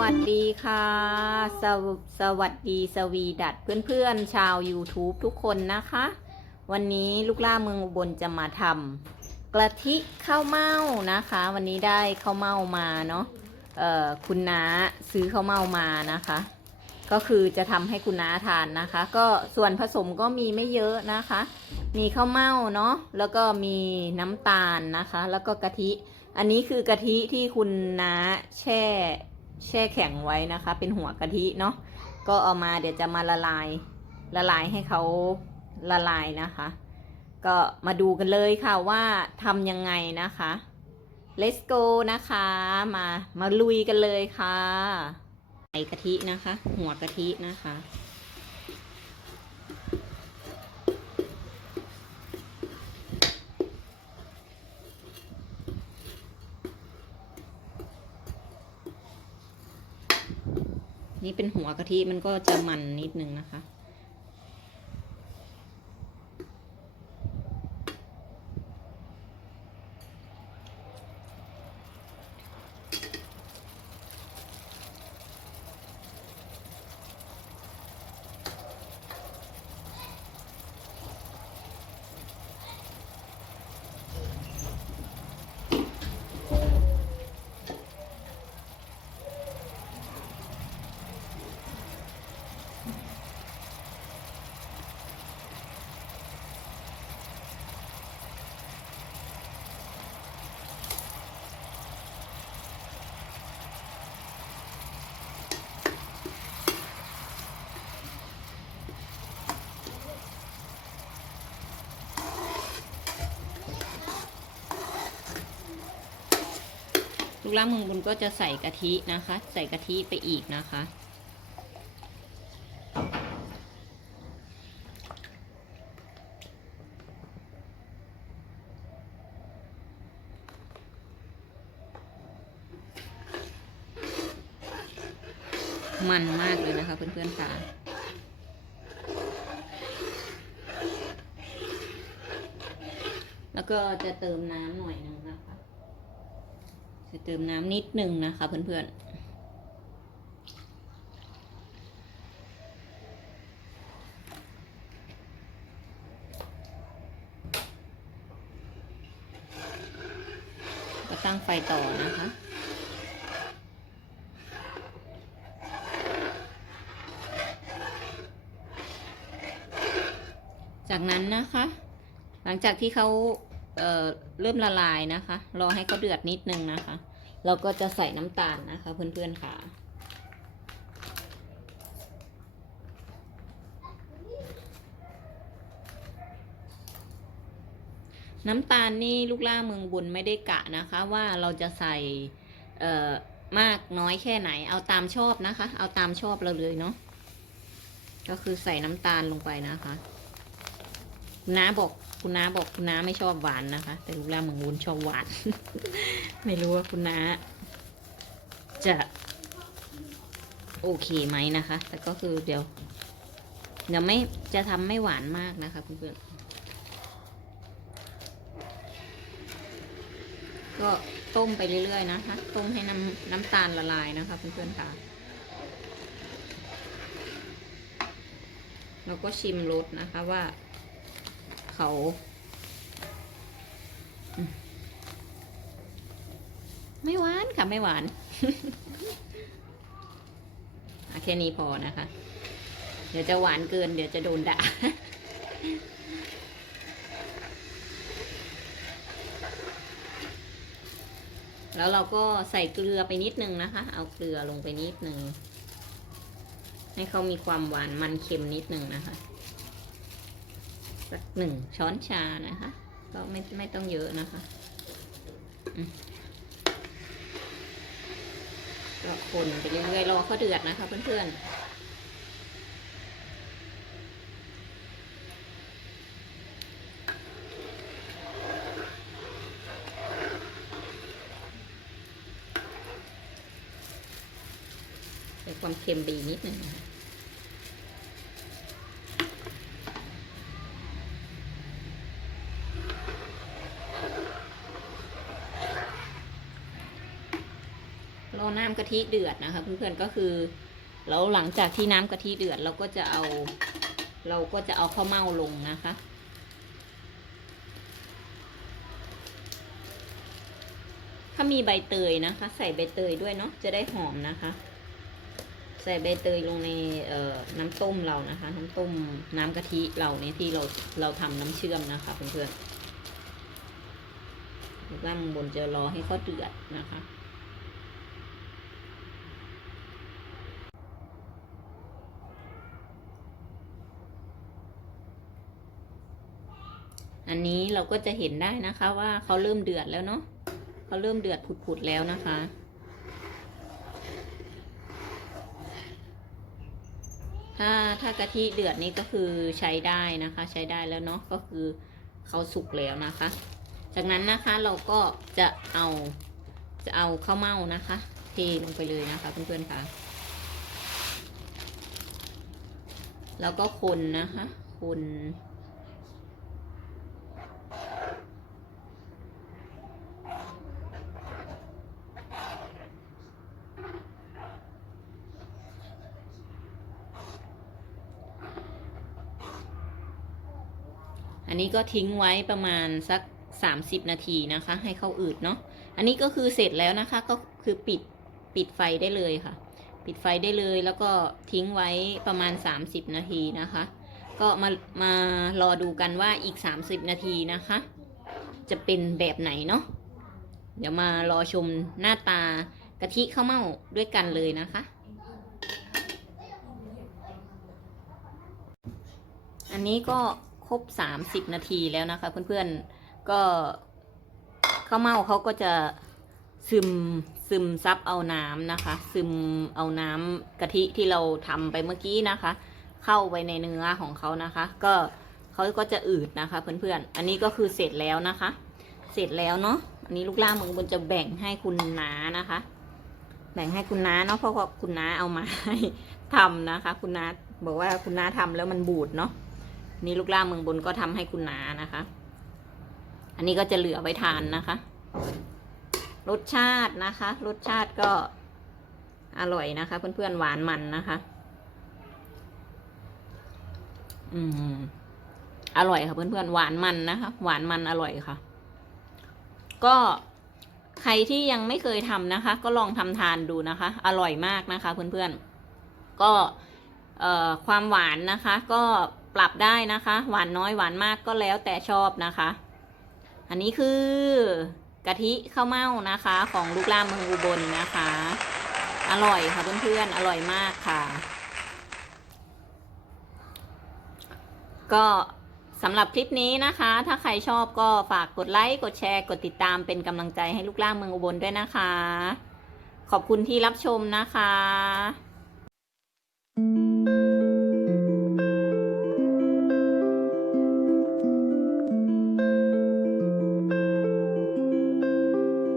วัสดีค่ะ สวสวัสดีสวีดัดเพื่อนๆ ชาว YouTube ทุกคนนะคะ วันนี้ลูกล่าเมืองอุบลจะมาทำกะทิข้าวเม่านะคะ วันนี้ได้ข้าวเม่ามาเนาะเอ่อคุณน้าซื้อข้าวเม่ามานะคะ ก็คือจะทำให้คุณน้าทานนะคะ ก็ส่วนผสมก็มีไม่เยอะนะคะ มีข้าวเม่าเนาะแล้วก็มีน้ำตาลนะคะ แล้วก็กะทิ อันนี้คือกะทิที่คุณน้าแช่ แช่แข็งไว้นะคะ เป็นหัวกะทิเนาะก็เอามาเดี๋ยวจะมาละลายละลายให้เขาละลายนะคะ ก็มาดูกันเลยค่ะว่าทำยังไงนะคะ let's go นะคะมามาลุยกันเลยค่ะใส่กะทินะคะ หัวกะทินะคะ นี่เป็นหัวกะทิมันก็จะมันนิดนึงนะคะ ลูกล่าเมืองบุญก็จะใส่กะทินะคะ ใส่กะทิไปอีกนะคะ มันมากเลยนะคะเพื่อนๆค่ะแล้วก็จะเติมน้ำหน่อยนึงนะคะ จะเติมน้ำนิดหนึ่งนะคะเพื่อนๆก็ตั้งไฟต่อนะคะ จากนั้นนะคะ หลังจากที่เขา เอ่อเริ่มละลายนะคะ รอให้เขาเดือดนิดนึงนะคะ เราก็จะใส่น้ำตาลนะคะ เพื่อนๆค่ะ น้ำตาลนี่ลูกล่าเมืองบุญไม่ได้กะนะคะ ว่าเราจะใส่เอ่อมากน้อยแค่ไหน เอาตามชอบนะคะ เอาตามชอบเราเลยเนาะก็คือใส่น้ำตาลลงไปนะคะ น้าบอกคุณน้าบอกคุณน้าไม่ชอบหวานนะคะ แต่ลูกล่าเมืองบุญชอบหวาน ไม่รู้ว่าคุณน้าจะโอเคไหมนะคะ แต่ก็คือเดี๋ยว เดี๋ยวไม่จะทำไม่หวานมากนะคะเพื่อนๆก็ต้มไปเรื่อยๆนะคะ ต้มให้น้ำน้ำตาลละลายนะคะเพื่อนๆค่ะเราก็ชิมรสนะคะว่า เขาไม่หวานค่ะ ไม่หวานอะแค่นี้พอนะคะ เดี๋ยวจะหวานเกิน เดี๋ยวจะโดนด่าแล้วเราก็ใส่เกลือไปนิดนึงนะคะ เอาเกลือลงไปนิดนึง ให้เขามีความหวานมันเค็มนิดนึงนะคะ สักหนึ่งช้อนชานะคะ ก็ไม่ไม่ต้องเยอะนะคะก็คนไปเรื่อยๆรอเขาเดือดนะคะเพื่อนๆใส่ความเค็มไปอีกนิดหนึ่งนะคะ น้น้ำกะทิเดือดนะคะเพื่อนๆก็คือแล้วหลังจากที่น้ำกะทิเดือดเราก็จะเอา เราก็จะเอาข้าวเม่าลงนะคะถ้ามีใบเตยนะคะ ใส่ใบเตยด้วยเนาะจะได้หอมนะคะ ใส่ใบเตยลงในเอ่อน้ำต้มเรานะคะ น้ำต้มน้ำกะทิเราเนี่ยที่เราเราทำน้ำเชื่อมนะคะเพื่อนๆแล้วก็มึงบนจะรอให้เขาเดือดนะคะ อันนี้เราก็จะเห็นได้นะคะว่าเขาเริ่มเดือดแล้วเนาะเขาเริ่มเดือดผุดๆแล้วนะคะ ถ้าถ้ากะทิเดือดนี่ก็คือใช้ได้นะคะ ใช้ได้แล้วเนาะก็คือเขาสุกแล้วนะคะ จากนั้นนะคะเราก็จะเอาจะเอาข้าวเม่านะคะ เทลงไปเลยนะคะเพื่อนๆค่ะ แล้วก็คนนะคะ คน อันนี้ก็ทิ้งไว้ประมาณสัก 30 นาทีนะคะ ให้เข้าอืดเนาะ อันนี้ก็คือเสร็จแล้วนะคะ ก็คือปิดปิดไฟได้เลยค่ะ ปิดไฟได้เลยแล้วก็ทิ้งไว้ประมาณ 30 นาทีนะคะ ก็มามารอดูกันว่าอีก 30 นาทีนะคะ จะเป็นแบบไหนเนาะ เดี๋ยวมารอชมหน้าตากะทิข้าวเม่าด้วยกันเลยนะคะ อันนี้ก็ ครบ30นาทีแล้วนะคะ เพื่อนๆก็ข้าวเม่าเขาก็จะซึมซึมซับเอาน้ำนะคะ ซึมเอาน้ำกะทิที่เราทำไปเมื่อกี้นะคะ เข้าไปในเนื้อของเขานะคะ ก็เขาก็จะอืดนะคะ เพื่อนๆ อันนี้ก็คือเสร็จแล้วนะคะ เสร็จแล้วเนาะอันนี้ลูกล่างมึงบนจะแบ่งให้คุณน้านะคะ แบ่งให้คุณน้าเนาะเพราะว่าคุณน้าเอามาให้ทำนะคะ คุณน้าบอกว่าคุณน้าทำแล้วมันบูดเนาะ นี่ลูกล่าเมืองบนก็ทำให้คุณนานะคะ อันนี้ก็จะเหลือไว้ทานนะคะ รสชาตินะคะ รสชาติก็อร่อยนะคะ เพื่อนๆหวานมันนะคะ อืม อร่อยค่ะเพื่อนๆหวานมันนะคะ หวานมันอร่อยค่ะ ก็ใครที่ยังไม่เคยทำนะคะ ก็ลองทำทานดูนะคะ อร่อยมากนะคะ เพื่อนๆก็เอ่อความหวานนะคะ ก็ ปรับได้นะคะ หวานน้อยหวานมากก็แล้วแต่ชอบนะคะ อันนี้คือกะทิข้าวเม่านะคะ ของลูกล่ามเมืองอุบลนะคะ อร่อยค่ะเพื่อนๆอร่อยมากค่ะ ก็สำหรับคลิปนี้นะคะ ถ้าใครชอบก็ฝากกดไลค์กดแชร์ กดติดตามเป็นกำลังใจให้ลูกล่ามเมืองอุบลด้วยนะคะ ขอบคุณที่รับชมนะคะ